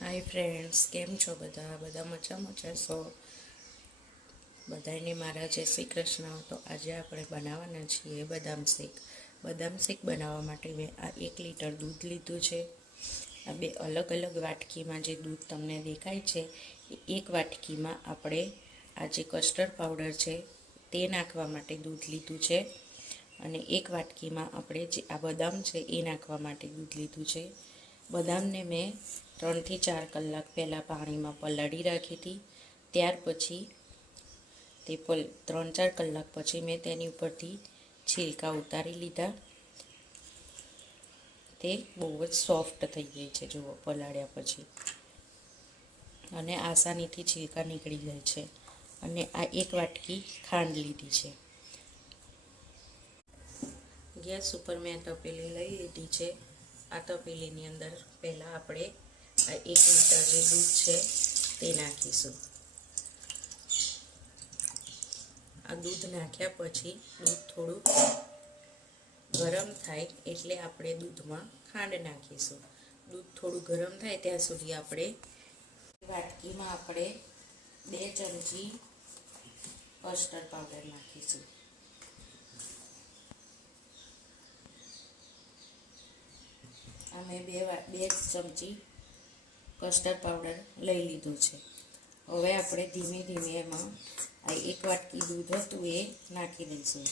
Hi friends, કેમ છો બધા મજામાં છો? બધાને મારા જય શ્રી કૃષ્ણ. તો આજે આપણે બનાવવાના છીએ બદામ શેક. બદામ શેક બનાવવા માટે મેં આ 1 લીટર દૂધ લીધું છે. આ બે અલગ અલગ વાટકીમાં જે દૂધ તમને દેખાય છે એ એક વાટકીમાં આપણે આ જે કસ્ટર્ડ પાવડર છે તે નાખવા માટે દૂધ લીધું છે, અને એક વાટકીમાં આપણે જે આ બદામ છે એ નાખવા માટે દૂધ લીધું છે. બદામને મેં 3 થી 4 કલાક પહેલાં પાણીમાં પલાળી રાખી હતી. ત્યાર પછી તે 3-4 કલાક પછી મેં તેની ઉપરથી છિલકા ઉતારી લીધા. તે બહુ જ સોફ્ટ થઈ ગઈ છે જુઓ, પલાળ્યા પછી, અને આસાનીથી છિલકા નીકળી જાય છે. અને આ એક વાટકી ખાંડ લીધી છે. ગેસ ઉપર મેં તપેલી લઈ લીધી છે. આ તપેલીની અંદર પહેલાં આપણે આ 1 લીટર જે દૂધ છે તે નાખીશું. આ દૂધ નાખ્યા પછી દૂધ થોડું ગરમ થાય એટલે આપણે દૂધમાં ખાંડ નાખીશું. દૂધ થોડું ગરમ થાય ત્યાં સુધી આપણે વાટકીમાં 2 ચમચી કસ્ટર્ડ પાવડર નાખીશું. અમે 2 ચમચી કસ્ટર્ડ પાવડર લઈ લીધું છે. હવે આપણે ધીમે ધીમે એમાં આ 1 વાટકી દૂધ હતું એ નાખી દઈશું.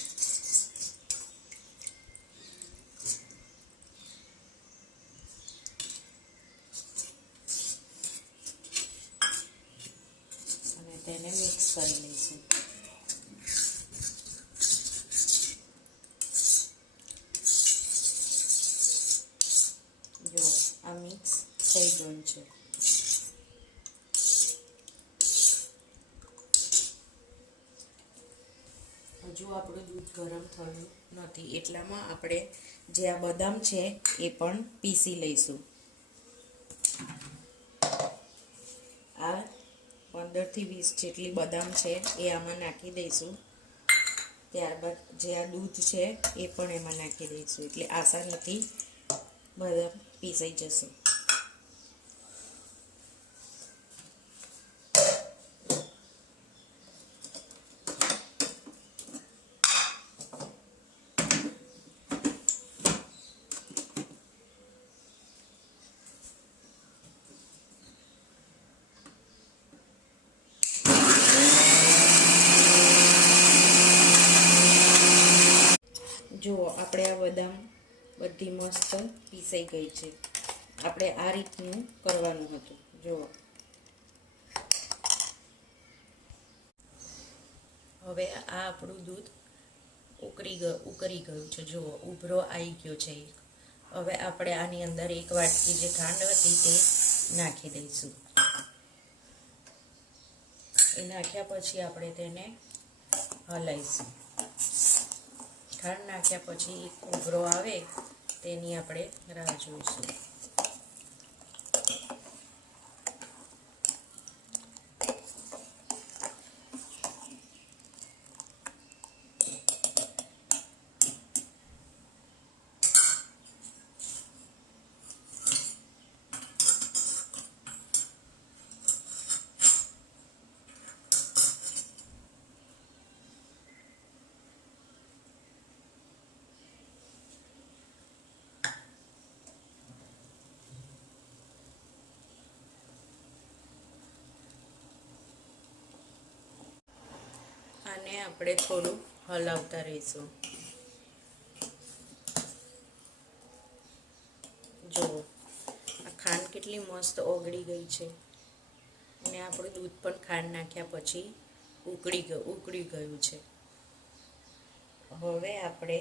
અને તેને મિક્સ કરી લઈશું. જો આ મિક્સ થઈ ગયું છે. હજુ આપણું દૂધ ગરમ થયું નથી, એટલામાં આપણે જે આ બદામ છે એ પણ પીસી લઈશું. આ 15 થી 20 જેટલી બદામ છે એ આમાં નાખી દઈશું. ત્યારબાદ જે આ દૂધ છે એ પણ એમાં નાખી દઈશું, એટલે આસાનીથી બદામ પીસાઈ જશે. જુઓ, આપણે આ બદામ બધી મસ્ત પીસાઈ ગઈ છે. આપણે આ રીતનું કરવાનું હતું. જુઓ, હવે આ આપણું દૂધ ઉકળી ગયું છે. જુઓ, ઉભરો આવી ગયો છે. હવે આપણે આની અંદર 1 વાટકી જે ખાંડ હતી તે નાખી દઈશું. એ નાખ્યા પછી આપણે તેને હલાવીશું. ખાંડ નાખ્યા પછી એક ઉભરો આવે તેની આપણે રાહ જોઈશું. આને આપણે થોડું હલાવતા રહીશું. જુઓ, આ ખાંડ કેટલી મસ્ત ઓગળી ગઈ છે, અને આપણું દૂધ પણ ખાંડ નાખ્યા પછી ઉકળી ગયું છે. હવે આપણે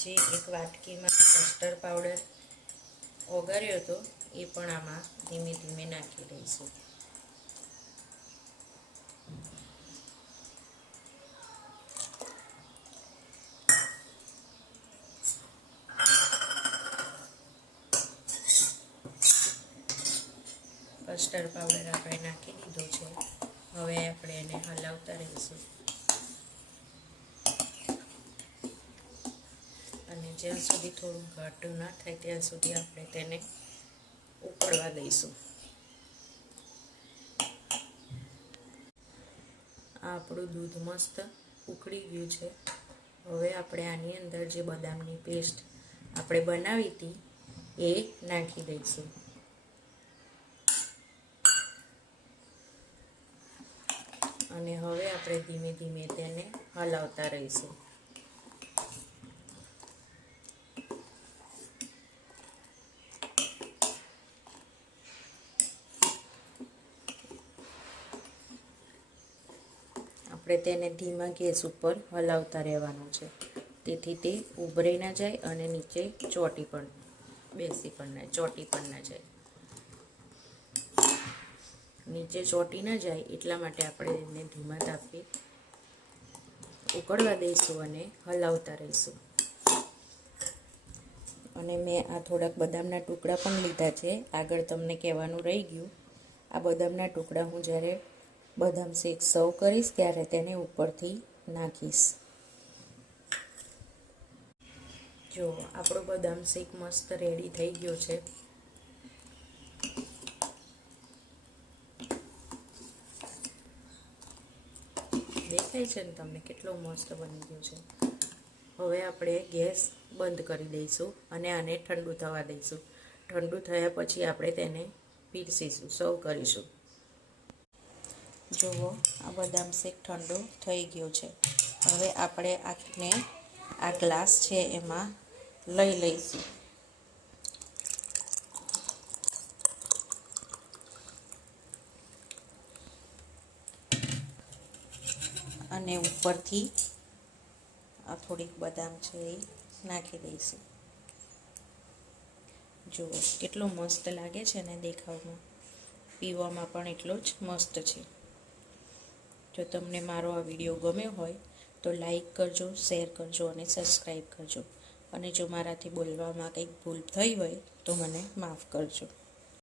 જે 1 વાટકીમાં કસ્ટર્ડ પાવડર ઓગળ્યો હતો એ પણ આમાં ધીમે ધીમે નાખી દઈશું. કસ્ટર્ડ પાવડર આપણે નાખી દીધો છે. હવે આપણે એને હલાવતા રહીશું. અને જ્યાં સુધી થોડું ઘાટું ના થાય ત્યાં સુધી આપણે તેને ઉકળવા દઈશું. આ આપણું દૂધ મસ્ત ઉકળી ગયું છે. હવે આપણે આની અંદર જે બદામની પેસ્ટ આપણે બનાવી હતી એ નાખી દઈશું. અને હવે આપણે ધીમે ધીમે તેને હલાવતા રહીશું. આપણે તેને ધીમા ગેસ ઉપર હલાવતા રહેવાનું છે, તેથી તે ઉભરી ના જાય અને નીચે ચોટી પણ ના જાય. નીચે ચોટી ના જાય એટલા માટે આપણે એને ધીમા તાપે ઉકળવા દઈશું અને હલાવતા રહીશું. અને મેં આ થોડાક બદામના ટુકડા પણ લીધા છે. આગળ તમને કહેવાનું રહી ગયું, આ બદામના ટુકડા હું જ્યારે બદામ શેક સર્વ કરીશ ત્યારે તેને ઉપરથી નાખીશ. જો આપણો બદામ શેક મસ્ત રેડી થઈ ગયો છે. દેખાય છે ને તમને કેટલો મસ્ત બની ગયો છે. હવે આપણે ગેસ બંધ કરી દઈશું અને આને ઠંડુ થવા દઈશું. ઠંડુ થયા પછી આપણે તેને પીરસીશું, સર્વ કરીશું. જુઓ, આ બદામ શેક ઠંડુ થઈ ગયો છે. હવે આપણે આને આ ગ્લાસ છે એમાં લઈ લઈશું. અને ઉપરથી આ થોડીક બદામ છે એ નાખી દઈશું. જુઓ કેટલો મસ્ત લાગે છે ને દેખાવમાં, પીવામાં પણ એટલો જ મસ્ત છે. જો તમને મારો આ વિડીયો ગમ્યો હોય તો લાઈક કરજો, શેર કરજો અને સબસ્ક્રાઈબ કરજો. અને જો મારાથી બોલવામાં કંઈક ભૂલ થઈ હોય તો મને માફ કરજો.